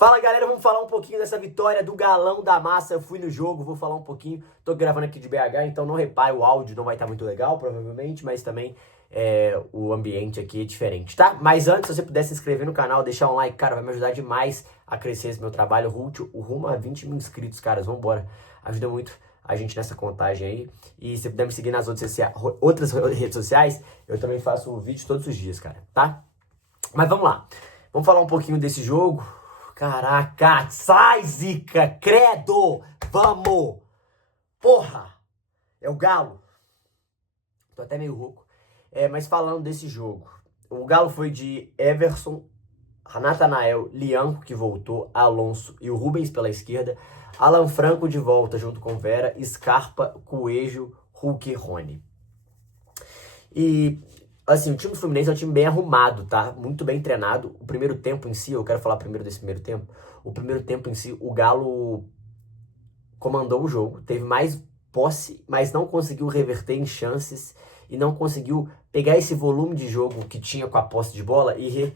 Fala galera, vamos falar um pouquinho dessa vitória do Galão da Massa. Eu fui no jogo, vou falar um pouquinho. Tô gravando aqui de BH, então não repare, o áudio não vai estar muito legal, provavelmente, mas também o ambiente aqui é diferente, tá? Mas antes, se você puder se inscrever no canal, deixar um like, cara, vai me ajudar demais a crescer esse meu trabalho. O rumo a 20 mil inscritos, caras, vambora. Ajuda muito a gente nessa contagem aí. E se você puder me seguir nas outras redes sociais, eu também faço vídeo todos os dias, cara, tá? Mas vamos lá. Vamos falar um pouquinho desse jogo. Caraca, sai, zica, credo, vamos, porra, é o Galo, tô até meio rouco, mas falando desse jogo, o Galo foi de Everson, Natanael, Lianco, que voltou, Alonso e o Rubens pela esquerda, Alan Franco de volta junto com Vera, Scarpa, Coelho, Hulk e Rony. E, assim, o time do Fluminense é um time bem arrumado, tá? Muito bem treinado. O primeiro tempo em si, eu quero falar primeiro desse primeiro tempo. O primeiro tempo em si, o Galo comandou o jogo. Teve mais posse, mas não conseguiu reverter em chances. E não conseguiu pegar esse volume de jogo que tinha com a posse de bola e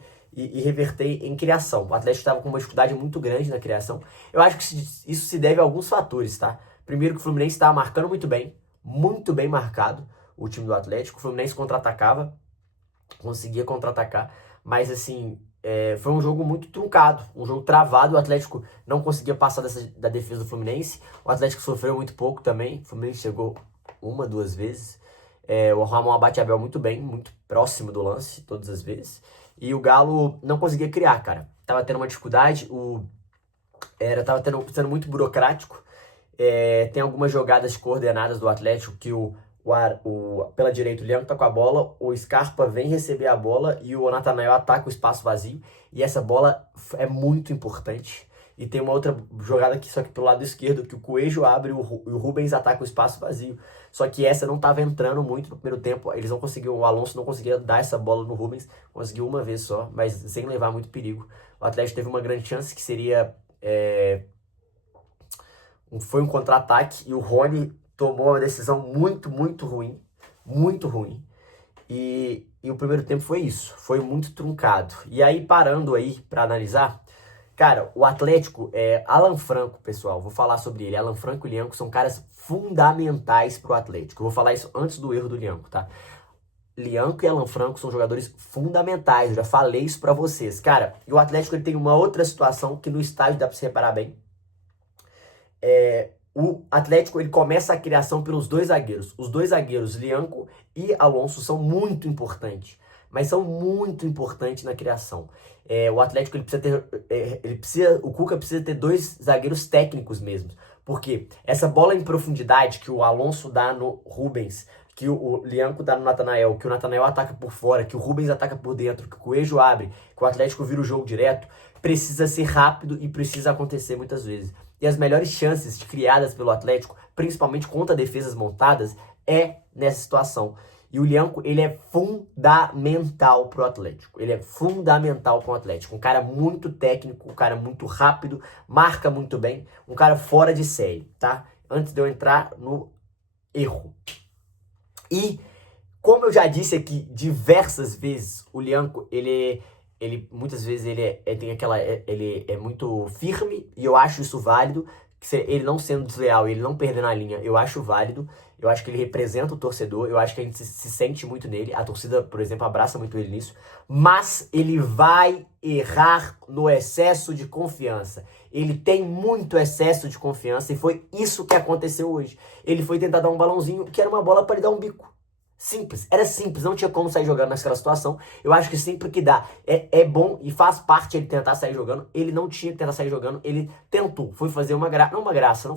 reverter em criação. O Atlético estava com uma dificuldade muito grande na criação. Eu acho que isso se deve a alguns fatores, tá? Primeiro que o Fluminense estava marcando muito bem marcado o time do Atlético. O Fluminense contra-atacava, conseguia contra-atacar, mas assim, foi um jogo muito truncado, um jogo travado. O Atlético não conseguia passar da defesa do Fluminense. O Atlético sofreu muito pouco também. O Fluminense chegou uma, duas vezes. O Ramon abate Abel muito bem, muito próximo do lance, todas as vezes. E o Galo não conseguia criar, cara. Tava tendo uma dificuldade, tava sendo muito burocrático. Tem algumas jogadas coordenadas do Atlético que pela direita o Lianco tá com a bola, o Scarpa vem receber a bola e o Natanael ataca o espaço vazio. E essa bola é muito importante. E tem uma outra jogada aqui, só que pelo lado esquerdo, que o Coelho abre e o Rubens ataca o espaço vazio. Só que essa não estava entrando muito no primeiro tempo. Eles não conseguiam, o Alonso não conseguia dar essa bola no Rubens. Conseguiu uma vez só, mas sem levar muito perigo. O Atlético teve uma grande chance que seria... foi um contra-ataque e o Rony tomou uma decisão muito ruim. Muito ruim. E o primeiro tempo foi isso. Foi muito truncado. E aí, parando aí para analisar... Cara, o Atlético, Alan Franco, pessoal, vou falar sobre ele. Alan Franco e Lianco são caras fundamentais pro Atlético. Eu vou falar isso antes do erro do Lianco, tá? Lianco e Alan Franco são jogadores fundamentais, eu já falei isso pra vocês. Cara, e o Atlético ele tem uma outra situação que no estádio dá pra se reparar bem. O Atlético ele começa a criação pelos dois zagueiros. Os dois zagueiros, Lianco e Alonso, são muito importantes. Mas são muito importantes na criação. O Atlético ele precisa ter, o Cuca precisa ter dois zagueiros técnicos mesmo, porque essa bola em profundidade que o Alonso dá no Rubens, que o Lianco dá no Natanael, que o Natanael ataca por fora, que o Rubens ataca por dentro, que o Coelho abre, que o Atlético vira o jogo direto, precisa ser rápido e precisa acontecer muitas vezes. E as melhores chances criadas pelo Atlético, principalmente contra defesas montadas, é nessa situação. E o Lianco, ele é fundamental pro Atlético. Ele é fundamental pro Atlético. Um cara muito técnico, um cara muito rápido, marca muito bem. Um cara fora de série, tá? Antes de eu entrar no erro. E, como eu já disse aqui diversas vezes, o Lianco, ele muitas vezes ele é muito firme, e eu acho isso válido. Ele não sendo desleal, ele não perdendo a linha, eu acho válido. Eu acho que ele representa o torcedor, eu acho que a gente se sente muito nele. A torcida, por exemplo, abraça muito ele nisso. Mas ele vai errar no excesso de confiança. Ele tem muito excesso de confiança e foi isso que aconteceu hoje. Ele foi tentar dar um balãozinho que era uma bola para ele dar um bico. Simples, era simples, não tinha como sair jogando naquela situação. Eu acho que sempre que dá, é bom e faz parte ele tentar sair jogando. Ele não tinha que tentar sair jogando, ele tentou, foi fazer não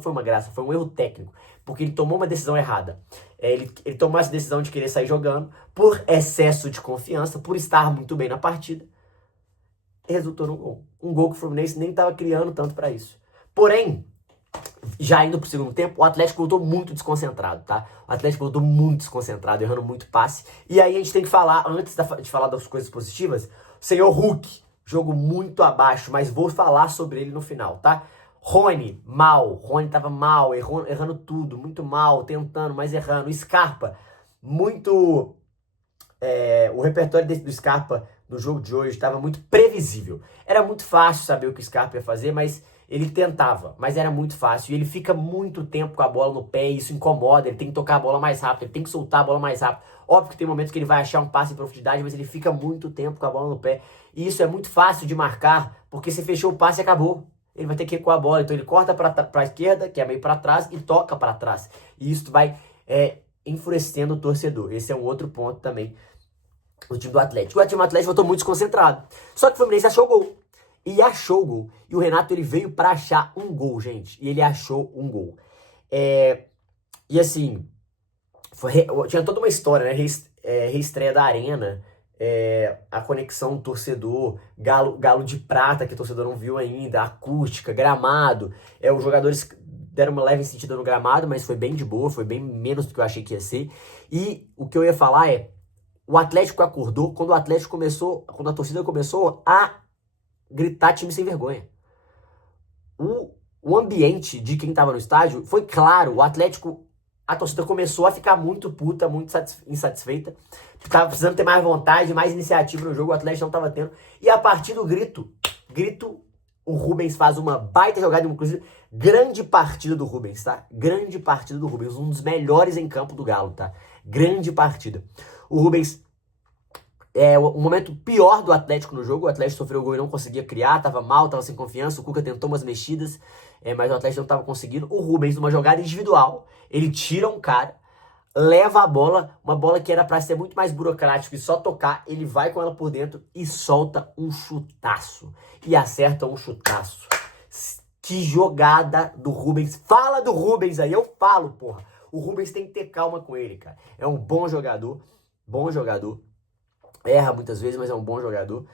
foi uma graça, foi um erro técnico, porque ele tomou uma decisão errada. Ele tomou essa decisão de querer sair jogando por excesso de confiança, por estar muito bem na partida, resultou no gol. Um gol que o Fluminense nem estava criando tanto para isso. Porém, já indo pro segundo tempo, o Atlético voltou muito desconcentrado, tá? O Atlético voltou muito desconcentrado, errando muito passe. E aí a gente tem que falar, antes de falar das coisas positivas, o senhor Hulk, jogo muito abaixo, mas vou falar sobre ele no final, tá? Rony, mal. Rony tava mal, errando tudo, muito mal, tentando, mas errando. Scarpa, muito... o repertório do Scarpa no jogo de hoje estava muito previsível. Era muito fácil saber o que o Scarpa ia fazer, mas ele tentava, mas era muito fácil. E ele fica muito tempo com a bola no pé e isso incomoda. Ele tem que tocar a bola mais rápido, ele tem que soltar a bola mais rápido. Óbvio que tem momentos que ele vai achar um passe em profundidade, mas ele fica muito tempo com a bola no pé. E isso é muito fácil de marcar, porque você fechou o passe e acabou. Ele vai ter que recuar a bola. Então ele corta para a esquerda, que é meio para trás, e toca para trás. E isso vai enfurecendo o torcedor. Esse é um outro ponto também do time do Atlético. O time do Atlético voltou muito desconcentrado. Só que o Fluminense achou o gol. E achou o gol. E o Renato, ele veio pra achar um gol, gente. E ele achou um gol. E assim, tinha toda uma história, né? Reestreia da Arena, a conexão torcedor, galo de prata, que o torcedor não viu ainda, acústica, gramado. Os jogadores deram uma leve sentida no gramado, mas foi bem de boa, foi bem menos do que eu achei que ia ser. E o que eu ia falar o Atlético acordou quando a torcida começou a gritar time sem vergonha. O ambiente de quem tava no estádio foi claro. O Atlético, a torcida começou a ficar muito puta, muito insatisfeita. Tava precisando ter mais vontade, mais iniciativa no jogo. O Atlético não tava tendo. E a partir do grito, o Rubens faz uma baita jogada, inclusive, grande partida do Rubens, tá? Grande partida do Rubens, um dos melhores em campo do Galo, tá? Grande partida. O Rubens, o momento pior do Atlético no jogo. O Atlético sofreu o gol e não conseguia criar, tava mal, tava sem confiança. O Cuca tentou umas mexidas, mas o Atlético não tava conseguindo. O Rubens, numa jogada individual, ele tira um cara, leva a bola, uma bola que era pra ser muito mais burocrático e só tocar, ele vai com ela por dentro e solta um chutaço. E acerta um chutaço. Que jogada do Rubens. Fala do Rubens aí, eu falo, porra. O Rubens tem que ter calma com ele, cara. É um bom jogador, erra muitas vezes, mas é um bom jogador.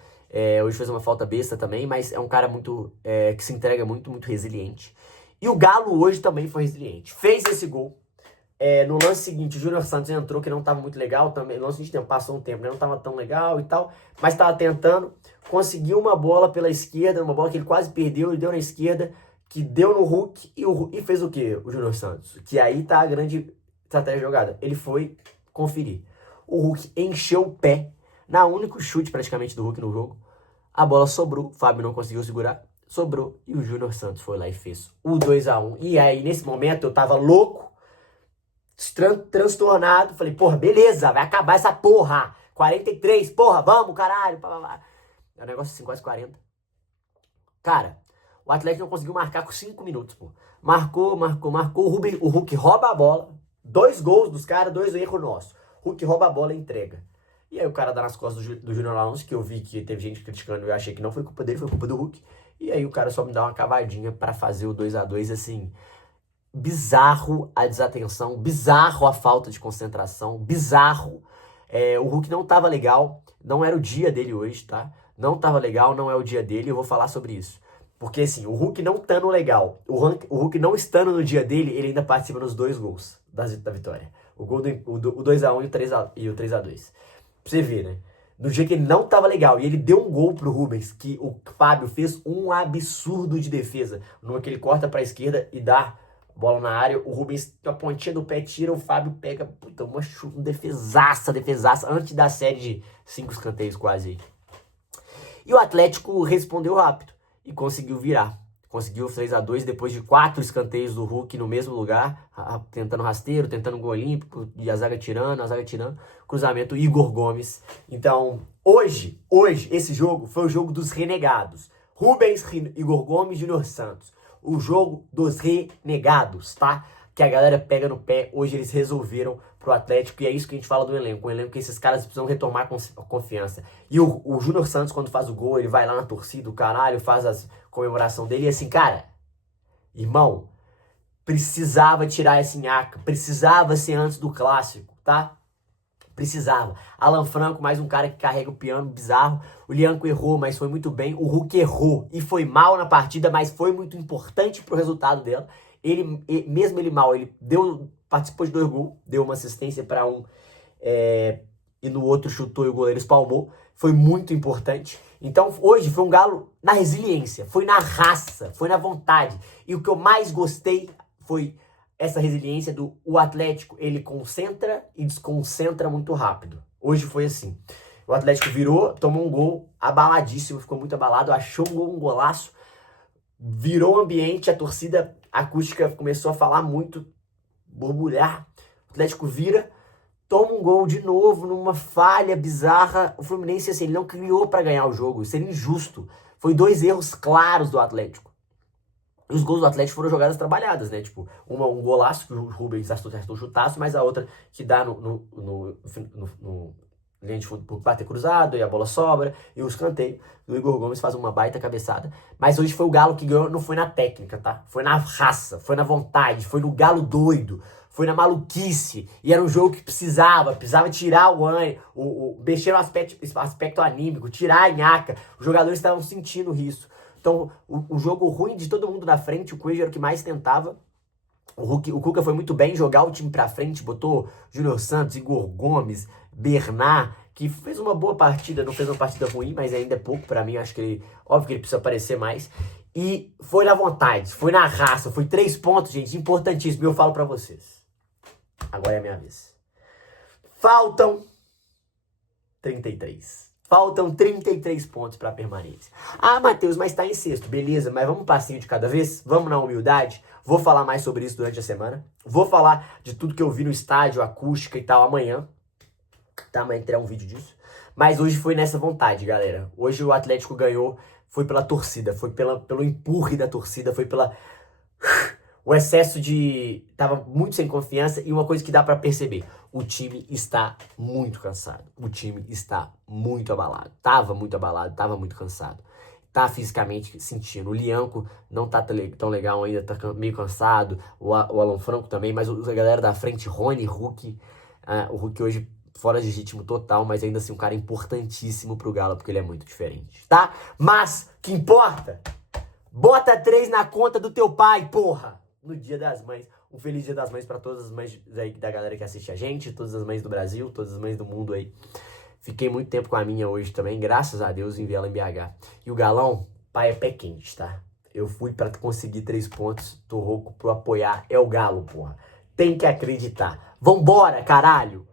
Hoje fez uma falta besta também, mas é um cara muito que se entrega muito, muito resiliente. E o Galo hoje também foi resiliente. Fez esse gol. No lance seguinte, o Júnior Santos entrou, que não estava muito legal também. No lance seguinte, passou um tempo, né? Não estava tão legal e tal, mas estava tentando. Conseguiu uma bola pela esquerda, uma bola que ele quase perdeu, ele deu na esquerda, que deu no Hulk, e fez o quê? O Júnior Santos. Que aí tá a grande estratégia de jogada. Ele foi conferir. O Hulk encheu o pé, na único chute praticamente do Hulk no jogo. A bola sobrou, o Fábio não conseguiu segurar, sobrou, e o Júnior Santos foi lá e fez o 2-1. E aí, nesse momento, eu tava louco, transtornado, falei, porra, beleza, vai acabar essa porra, 43, porra, vamos, caralho, é um negócio assim, quase 40. Cara, o Atlético não conseguiu marcar com 5 minutos, pô. Marcou, o Hulk rouba a bola, 2 gols dos caras, 2 erros nossos. Hulk rouba a bola e entrega. E aí o cara dá nas costas do Júnior Alonso, que eu vi que teve gente criticando e eu achei que não foi culpa dele, foi culpa do Hulk. E aí o cara só me dá uma cavadinha pra fazer o 2-2, assim, bizarro a desatenção, bizarro a falta de concentração, bizarro. O Hulk não tava legal, não era o dia dele hoje, tá? Não tava legal, não é o dia dele, eu vou falar sobre isso. Porque assim, o Hulk não estando legal, o Hulk não estando no dia dele, ele ainda participa nos 2 gols da vitória. O gol o 2-1 e o 3-2. Pra você ver, né? No dia que ele não tava legal. E ele deu um gol pro Rubens, que o Fábio fez um absurdo de defesa. No que ele corta pra esquerda e dá bola na área. O Rubens, com a pontinha do pé, tira. O Fábio pega, puta, uma defesaça. Antes da série de 5 escanteios quase. E o Atlético respondeu rápido e conseguiu virar. Conseguiu 3-2 depois de 4 escanteios do Hulk no mesmo lugar, tentando rasteiro, tentando gol olímpico, e a zaga tirando, cruzamento Igor Gomes. Então, hoje, esse jogo foi o jogo dos renegados. Rubens, Igor Gomes, Júnior Santos. O jogo dos renegados, tá? Que a galera pega no pé. Hoje eles resolveram pro Atlético, e é isso que a gente fala do elenco. O elenco que esses caras precisam retomar a confiança. E o Júnior Santos, quando faz o gol, ele vai lá na torcida, o caralho, faz as comemoração dele, e assim, cara, irmão, precisava tirar esse nhaca, precisava ser antes do clássico, tá? Precisava. Alan Franco, mais um cara que carrega o piano bizarro. O Lianco errou, mas foi muito bem. O Hulk errou e foi mal na partida, mas foi muito importante pro resultado dela. Mesmo ele mal, ele participou de 2 gols, deu uma assistência para um, e no outro chutou e o goleiro espalmou. Foi muito importante. Então hoje foi um Galo na resiliência, foi na raça, foi na vontade. E o que eu mais gostei foi essa resiliência o Atlético, ele concentra e desconcentra muito rápido. Hoje foi assim. O Atlético virou, tomou um gol, abaladíssimo, ficou muito abalado, achou um gol, um golaço, virou o ambiente, a torcida acústica começou a falar muito, borbulhar. O Atlético vira, toma um gol de novo, numa falha bizarra. O Fluminense, assim, ele não criou pra ganhar o jogo, isso era injusto. Foi 2 erros claros do Atlético. E os gols do Atlético foram jogadas trabalhadas, né? Tipo, um golaço que o Rubens acertou o chutaço, mas a outra que dá no linha de fundo por bater cruzado, e a bola sobra, e o escanteio. O Igor Gomes faz uma baita cabeçada. Mas hoje foi o Galo que ganhou, não foi na técnica, tá? Foi na raça, foi na vontade, foi no Galo doido, foi na maluquice. E era um jogo que precisava tirar mexer no aspecto anímico, tirar a nhaca. Os jogadores estavam sentindo isso. Então, o jogo ruim de todo mundo na frente, o Coelho era o que mais tentava. O Cuca foi muito bem jogar o time pra frente, botou Júnior Santos, Igor Gomes, Bernard, que fez uma boa partida, não fez uma partida ruim, mas ainda é pouco pra mim, acho que ele, óbvio que ele precisa aparecer mais. E foi na vontade, foi na raça, foi 3 pontos, gente, importantíssimo, eu falo pra vocês. Agora é a minha vez. Faltam 33. Faltam 33 pontos pra permanência. Ah, Matheus, mas tá em sexto, beleza, mas vamos um passinho de cada vez? Vamos na humildade? Vou falar mais sobre isso durante a semana. Vou falar de tudo que eu vi no estádio, acústica e tal amanhã. Tá, amanhã terá um vídeo disso. Mas hoje foi nessa vontade, galera. Hoje o Atlético ganhou, foi pela torcida, foi pelo empurre da torcida, foi pela... O excesso de... Tava muito sem confiança e uma coisa que dá pra perceber. O time está muito cansado. O time está muito abalado. Tava muito abalado, tava muito cansado. Tá fisicamente sentindo. O Lianco não tá tão legal ainda, tá meio cansado. O Alan Franco também, mas a galera da frente, Rony, Hulk. O Hulk hoje fora de ritmo total, mas ainda assim um cara importantíssimo pro Galo, porque ele é muito diferente, tá? Mas, que importa? Bota 3 na conta do teu pai, porra! No Dia das Mães. Um feliz Dia das Mães pra todas as mães aí da galera que assiste a gente, todas as mães do Brasil, todas as mães do mundo aí. Fiquei muito tempo com a minha hoje também, graças a Deus, enviei ela em BH. E o Galão, pai, é pé quente, tá? Eu fui pra conseguir 3 pontos, tô rouco pro apoiar. É o Galo, porra. Tem que acreditar. Vambora, caralho!